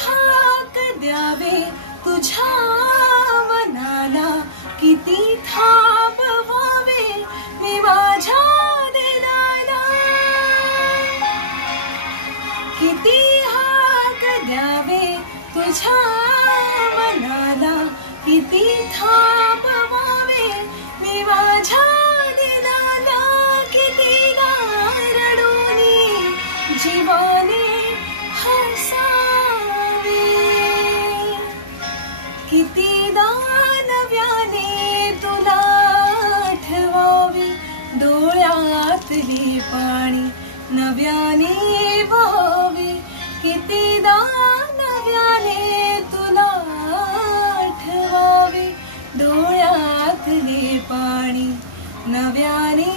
हाक द्यावे तुझ्या मनाला, किती थांबवावे मी माझ्या दिलाला, किती हाक द्यावे तुझ्या मनाला, किती थांबवावे मी माझ्या दिलाला, किती रडूनी जीवाने हसावे, कितीदा नव्याने तुला आठवावी, डोळ्यातली पाणी नव्याने व्हावी, कितीदा नव्याने तुला आठवावी, डोळ्यातले पाणी नव्याने